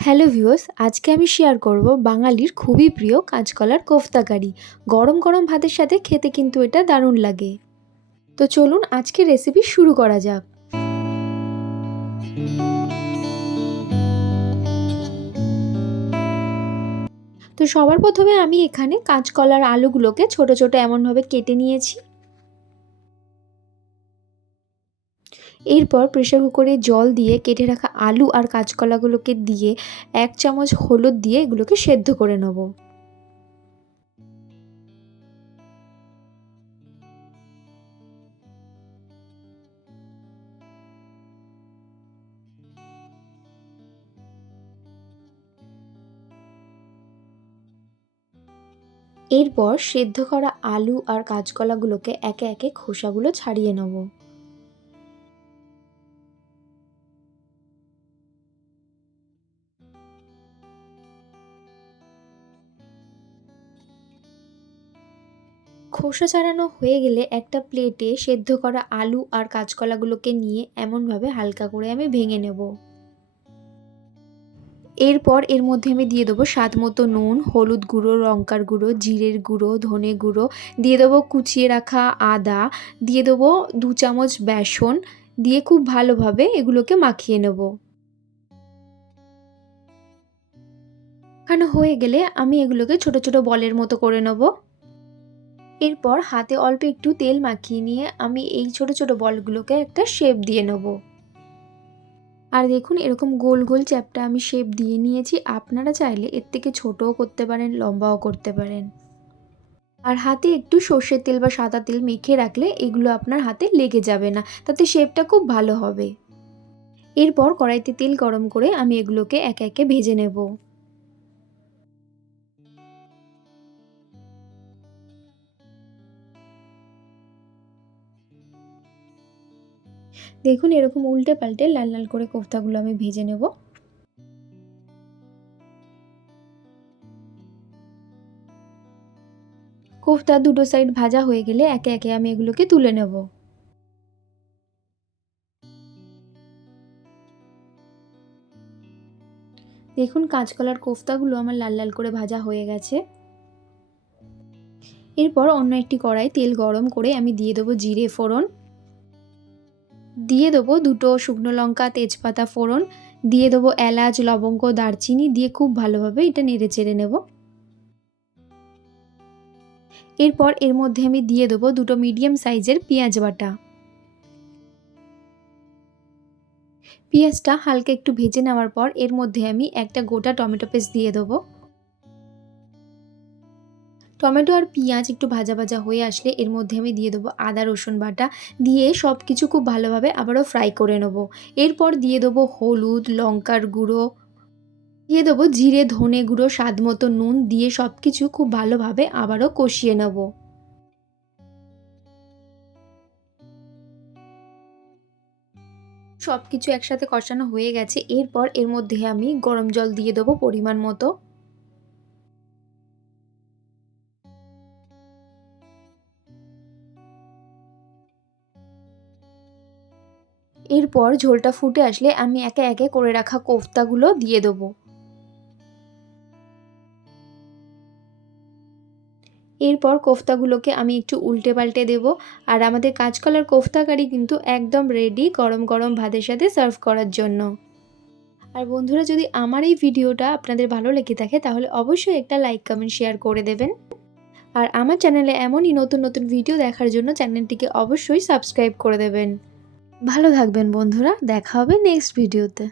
Hello viewers, আজকে আমি share করব বাঙালির খুবই প্রিয় কাঁচকলার কোফতা কারি। গরম গরম ভাতের সাথে খেতে কিন্তু এটা দারুণ লাগে। তো চলুন আজকে রেসিপি শুরু করা যাক। তো সবার প্রথমে আমি এখানে কাঁচকলার আলুগুলোকে ছোট ছোট এমনভাবে কেটে নিয়েছি। এরপর প্রেসার কুকারে জল দিয়ে কেটে রাখা আলু আর কাঁচকলাগুলোকে দিয়ে 1 চামচ হলুদ দিয়ে এগুলোকে সেদ্ধ করে নেব। এরপর সেদ্ধ করা আলু আর কাঁচকলাগুলোকে একে একে খোসাগুলো ছাড়িয়ে নেব। খোসা ছাড়ানো হয়ে গেলে একটা প্লেটে সেদ্ধ করা আলু আর কাঁচকলাগুলোকে নিয়ে এমনভাবে হালকা করে আমি ভেঙে নেব। এরপর এর মধ্যে আমি দিয়ে দেবো স্বাদ মতো নুন, হলুদ গুঁড়ো, লঙ্কার গুঁড়ো, জিরের গুঁড়ো, ধনে গুঁড়ো, দিয়ে দেবো কুচিয়ে রাখা আদা, দিয়ে দেবো 2 চামচ বেসন, দিয়ে খুব ভালোভাবে এগুলোকে মাখিয়ে নেব। মাখানো হয়ে গেলে আমি এগুলোকে ছোট ছোট বলের মতো করে নেব। এরপর হাতে অল্প একটু তেল মাখিয়ে নিয়ে আমি এই ছোট ছোট বলগুলোকে একটা শেপ দিয়ে নেব। আর দেখুন এরকম গোল গোল চ্যাপ্টা আমি শেপ দিয়ে নিয়েছি। আপনারা চাইলে এর থেকে ছোটও করতে পারেন, লম্বাও করতে পারেন। আর হাতে একটু সর্ষের তেল বা সাদা তেল মেখে রাখলে এগুলো আপনার হাতে লেগে যাবে না, তাতে শেপটা খুব ভালো হবে। এরপর কড়াইতে তেল গরম করে আমি এগুলোকে একে একে ভেজে নেব। দেখুন এরকম উল্টে পাল্টে লাল লাল করে কোফতাগুলো আমি ভেজে নেব। কোফতা দুটো সাইড ভাজা হয়ে গেলে একে একে আমি এগুলোকে তুলে নেব। দেখুন কাঁচকলার কোফতাগুলো আমার লাল লাল করে ভাজা হয়ে গেছে। এরপর অন্য একটি কড়াই তেল গরম করে আমি দিয়ে দেবো জিরে ফোড়ন, দিয়ে দেবো 2টো শুকনো লঙ্কা, তেজপাতা ফোড়ন, দিয়ে দেবো এলাচ, লবঙ্গ, দারচিনি, দিয়ে খুব ভালোভাবে এটা নেড়ে চেড়ে নেব। এরপর এর মধ্যে আমি দিয়ে দেবো 2টো মিডিয়াম সাইজের পেঁয়াজ বাটা। পেঁয়াজটা হালকা একটু ভেজে নেওয়ার পর এর মধ্যে আমি একটা গোটা টমেটো পেস্ট দিয়ে দেবো। টমেটো আর পেঁয়াজ একটু ভাজা ভাজা হয়ে আসলে এর মধ্যে আমি দিয়ে দেবো আদা রসুন বাটা, দিয়ে সব কিছু খুব ভালোভাবে আবারও ফ্রাই করে নেব। এরপর দিয়ে দেবো হলুদ, লঙ্কার গুঁড়ো, দিয়ে দেবো জিরে, ধনে গুঁড়ো, স্বাদ মতো নুন, দিয়ে সব কিছু খুব ভালোভাবে আবারও কষিয়ে নেব। সব কিছু একসাথে কষানো হয়ে গেছে। এরপর এর মধ্যে আমি গরম জল দিয়ে দেবো পরিমাণ মতো। এরপর ঝোলটা ফুটে আসলে আমি একে একে করে রাখা কোফতাগুলো দিয়ে দেবো। এরপর কোফতাগুলোকে আমি একটু উল্টে পাল্টে দেবো। আর আমাদের কাঁচকলার কোফতা কারি কিন্তু একদম রেডি গরম গরম ভাতের সাথে সার্ভ করার জন্য। আর বন্ধুরা, যদি আমার এই ভিডিওটা আপনাদের ভালো লেগে থাকে তাহলে অবশ্যই একটা লাইক, কমেন্ট, শেয়ার করে দেবেন। আর আমার চ্যানেলে এমনই নতুন নতুন ভিডিও দেখার জন্য চ্যানেলটিকে অবশ্যই সাবস্ক্রাইব করে দেবেন। ভালো থাকবেন বন্ধুরা, দেখা হবে নেক্সট ভিডিওতে।